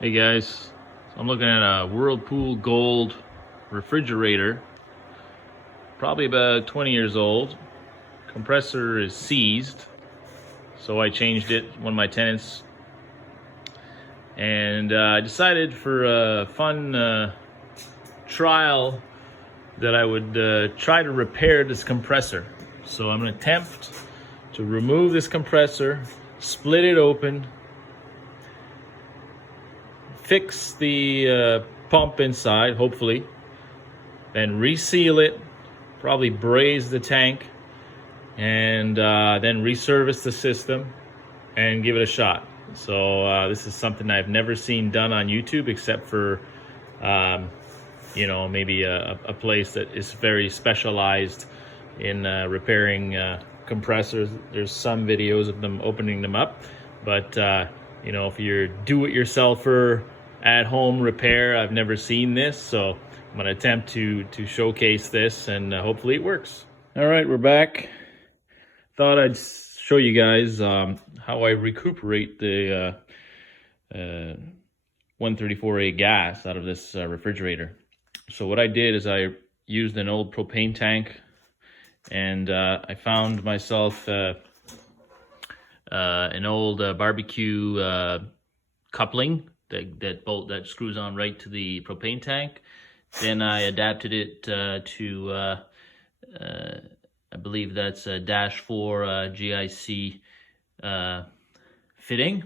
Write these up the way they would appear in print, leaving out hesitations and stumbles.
Hey guys, so I'm looking at a Whirlpool Gold refrigerator, probably about 20 years old. Compressor is seized, so I changed it, one of my tenants, and I decided for a fun trial that I would try to repair this compressor. So I'm going to attempt to remove this compressor, split it open, fix the pump inside, hopefully, then reseal it, probably braze the tank, and then reservice the system and give it a shot. So this is something I've never seen done on YouTube, except for maybe a place that is very specialized in repairing compressors. There's some videos of them opening them up, but if you're do-it-yourselfer at home repair, I've never seen this, so I'm going to attempt to showcase this, and hopefully it works. All right, we're back. Thought I'd show you guys how I recuperate the 134A gas out of this refrigerator. So what I did is I used an old propane tank, and I found myself an old barbecue coupling that screws on right to the propane tank. Then I adapted it to I believe that's a -4 GIC fitting,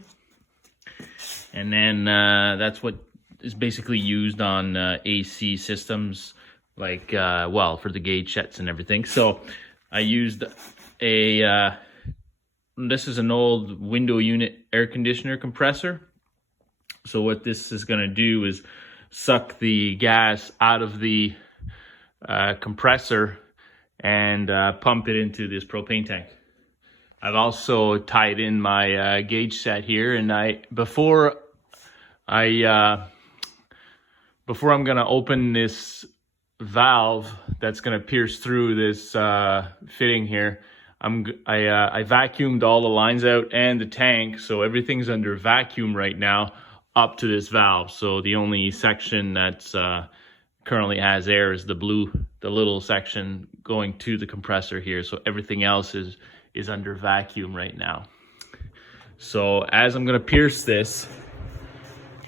and then that's what is basically used on AC systems, like for the gauge sets and everything. So I used this is an old window unit air conditioner compressor. So what this is going to do is suck the gas out of the compressor and pump it into this propane tank. I've also tied in my gauge set here, and before I'm going to open this valve that's going to pierce through this fitting here, I vacuumed all the lines out and the tank, so everything's under vacuum right now up to this valve. So the only section that's currently has air is the little section going to the compressor here. So everything else is under vacuum right now. So as I'm going to pierce this,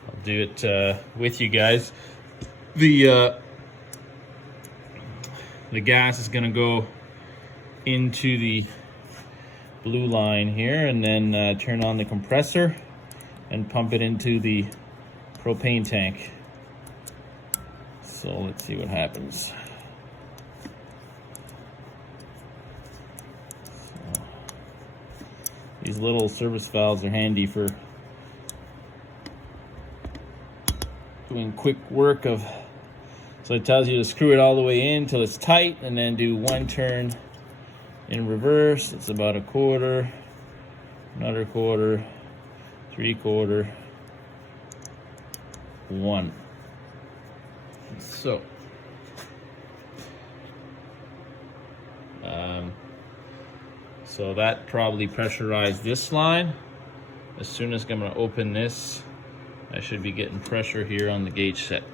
I'll do it with you guys. The gas is going to go into the blue line here, and then turn on the compressor and pump it into the propane tank. So let's see what happens. So, these little service valves are handy for doing quick work of. So it tells you to screw it all the way in till it's tight, and then do one turn in reverse. It's about a quarter, another quarter, 3/4, 1. So that probably pressurized this line. As soon as I'm going to open this, I should be getting pressure here on the gauge set.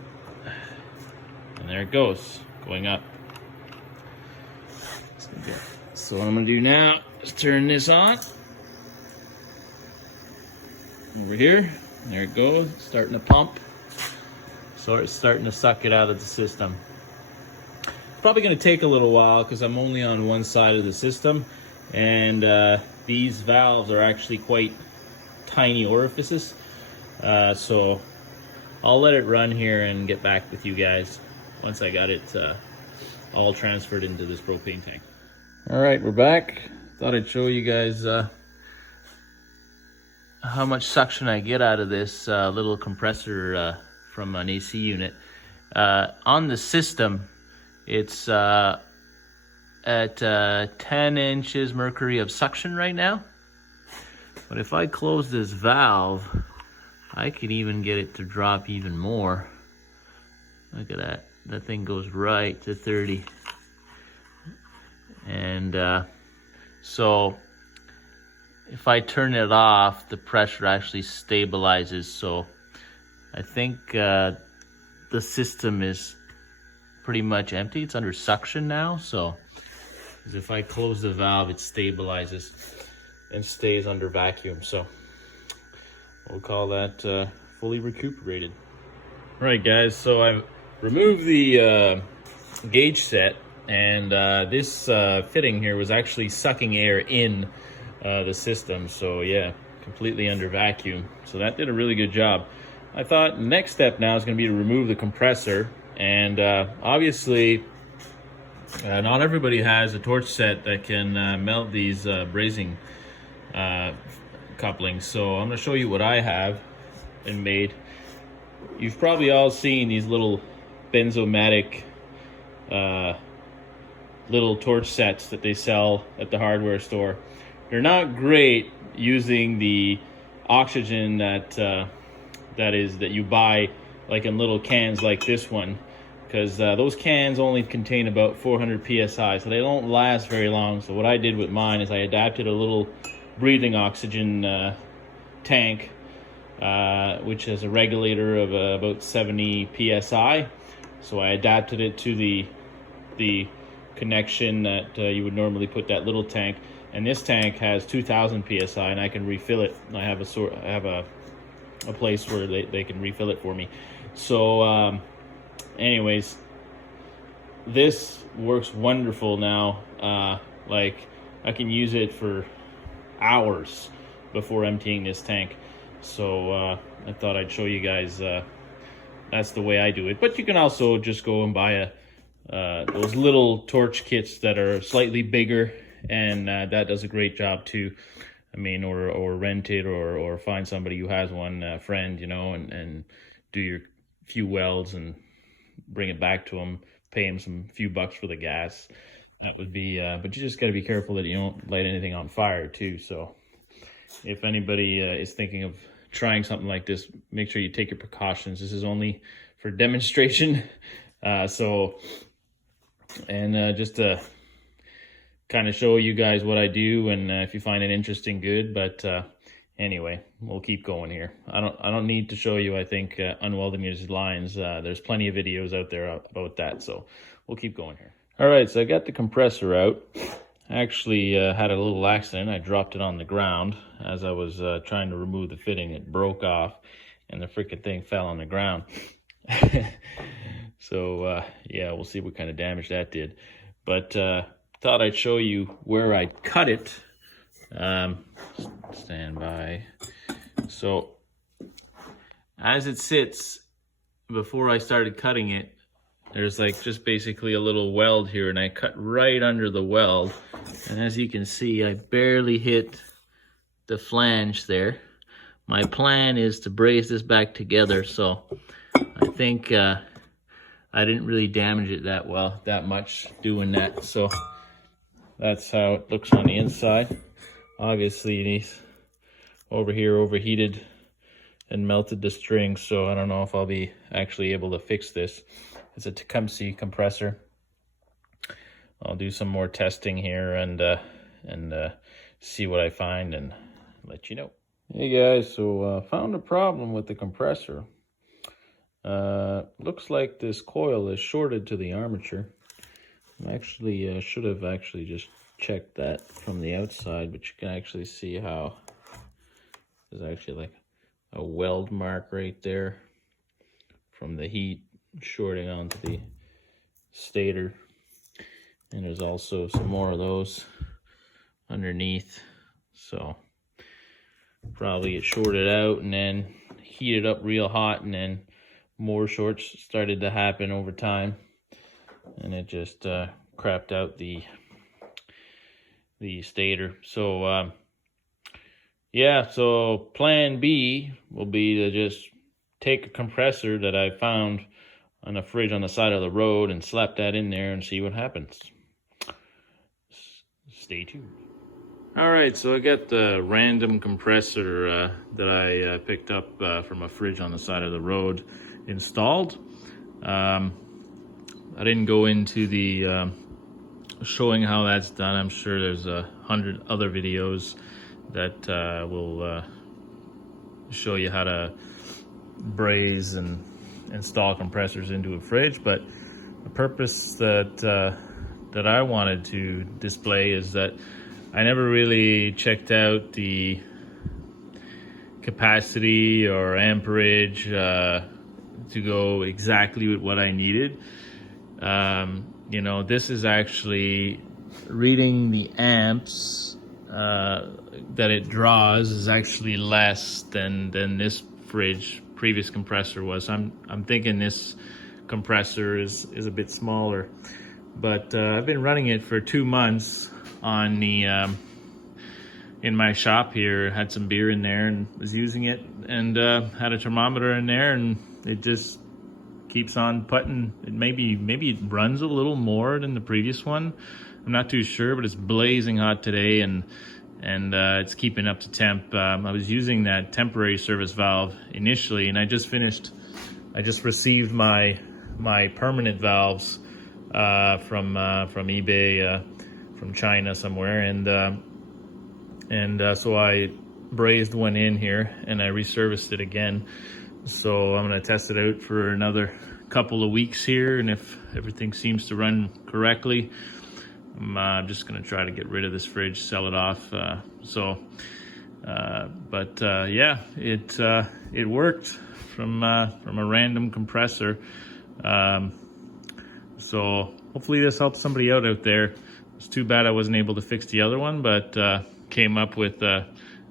And there it goes, going up. So what I'm going to do now is turn this on. Over here, there it goes, it's starting to pump. So it's starting to suck it out of the system. It's probably going to take a little while because I'm only on one side of the system, and these valves are actually quite tiny orifices. So I'll let it run here and get back with you guys once I got it all transferred into this propane tank. All right, we're back. Thought I'd show you guys how much suction I get out of this little compressor from an AC unit. On the system, it's at 10 inches mercury of suction right now. But if I close this valve, I could even get it to drop even more. Look at that. That thing goes right to 30. And so if I turn it off, the pressure actually stabilizes. So I think the system is pretty much empty. It's under suction now, so if I close the valve, it stabilizes and stays under vacuum. So we'll call that fully recuperated. All right, guys, so I've removed the gauge set, and this fitting here was actually sucking air in the system. So yeah, completely under vacuum. So that did a really good job. I thought next step now is going to be to remove the compressor, and obviously not everybody has a torch set that can melt these brazing couplings. So I'm going to show you what I have and made. You've probably all seen these little Benzomatic little torch sets that they sell at the hardware store. They're not great using the oxygen that you buy like in little cans like this one, because those cans only contain about 400 psi, so they don't last very long. So what I did with mine is I adapted a little breathing oxygen tank, which has a regulator of about 70 psi. So I adapted it to the connection that you would normally put that little tank, and this tank has 2000 psi, and I can refill it. I have a place where they can refill it for me. So anyways, this works wonderful now. Like, I can use it for hours before emptying this tank. So I thought I'd show you guys that's the way I do it. But you can also just go and buy those little torch kits that are slightly bigger, and that does a great job too. I mean, or rent it, or find somebody who has one, friend, you know, and do your few welds and bring it back to them, pay them some few bucks for the gas. That would be, but you just got to be careful that you don't light anything on fire too. So if anybody is thinking of trying something like this, make sure you take your precautions. This is only for demonstration. Just to kind of show you guys what I do, and if you find it interesting, good. But anyway, we'll keep going here. I don't need to show you, I think, unwelding these lines. There's plenty of videos out there about that, so we'll keep going here. All right, so I got the compressor out. I actually had a little accident. I dropped it on the ground as I was trying to remove the fitting. It broke off, and the freaking thing fell on the ground. So yeah, we'll see what kind of damage that did. But thought I'd show you where I cut it. Stand by. So as it sits, before I started cutting it, there's like just basically a little weld here, and I cut right under the weld. And as you can see, I barely hit the flange there. My plan is to braze this back together, so I think I didn't really damage it that much doing that. So that's how it looks on the inside. Obviously, these over here overheated and melted the string, so I don't know if I'll be actually able to fix this. It's a Tecumseh compressor. I'll do some more testing here and see what I find and let you know. Hey guys, so found a problem with the compressor. Looks like this coil is shorted to the armature. I actually should have actually just checked that from the outside, but you can actually see how there's actually like a weld mark right there from the heat shorting onto the stator. And there's also some more of those underneath. So probably it shorted out and then heated up real hot, and then more shorts started to happen over time, and it just crapped out the stator. So yeah, so plan B will be to just take a compressor that I found on a fridge on the side of the road and slap that in there and see what happens. Stay tuned. All right, so I got the random compressor that I picked up from a fridge on the side of the road installed. I didn't go into the showing how that's done. I'm sure there's 100 other videos that will show you how to braze and install compressors into a fridge, but the purpose that I wanted to display is that I never really checked out the capacity or amperage to go exactly with what I needed. You know, this is actually reading the amps that it draws is actually less than this previous compressor was. I'm thinking this compressor is a bit smaller, but I've been running it for 2 months on the in my shop here. Had some beer in there and was using it, and had a thermometer in there, and it just keeps on putting. Maybe it runs a little more than the previous one. I'm not too sure, but it's blazing hot today, and it's keeping up to temp. I was using that temporary service valve initially, and I just received my permanent valves from eBay, from China somewhere, and so I brazed one in here and I reserviced it again. So I'm gonna test it out for another couple of weeks here, and if everything seems to run correctly, I'm just gonna try to get rid of this fridge, sell it off. Yeah, it worked from a random compressor. So hopefully this helps somebody out there. It's too bad I wasn't able to fix the other one, but came up with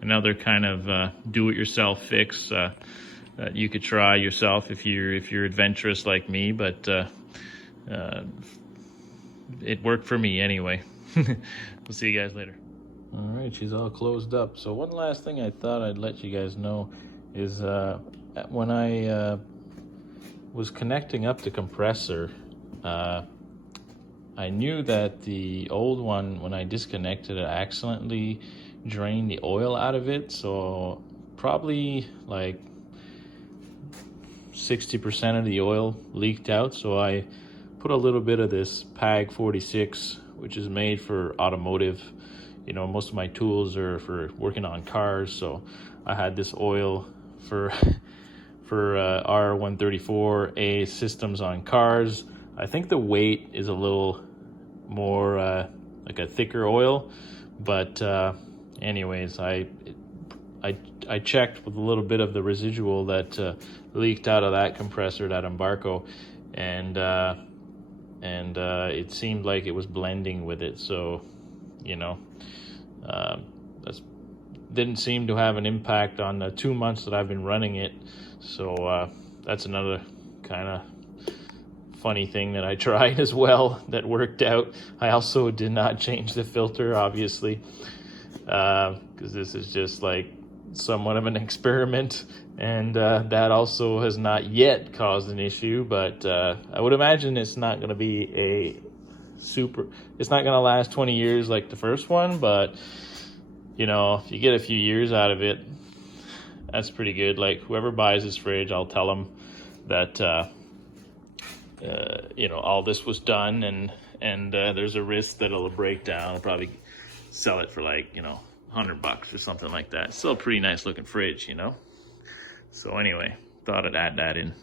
another kind of do-it-yourself fix that you could try yourself if you're adventurous like me. But it worked for me anyway. We'll see you guys later. All right, she's all closed up. So one last thing I thought I'd let you guys know is when I was connecting up the compressor, I knew that the old one, when I disconnected it, I accidentally drained the oil out of it. So probably like 60% of the oil leaked out. So I put a little bit of this PAG 46, which is made for automotive. You know, most of my tools are for working on cars. So I had this oil for R134A systems on cars. I think the weight is a little more like a thicker oil, but anyways, I checked with a little bit of the residual that leaked out of that compressor, that Embarco, and it seemed like it was blending with it. So, you know, that's didn't seem to have an impact on the 2 months that I've been running it. So that's another kind of funny thing that I tried as well that worked out. I also did not change the filter, obviously, because this is just like somewhat of an experiment, and that also has not yet caused an issue. But I would imagine it's not going to be it's not going to last 20 years like the first one, but you know, if you get a few years out of it, that's pretty good. Like, whoever buys this fridge, I'll tell them that you know, all this was done, and there's a risk that it'll break down. I'll probably sell it for like, you know, $100 or something like that. Still a pretty nice looking fridge, you know. So anyway, thought I'd add that in.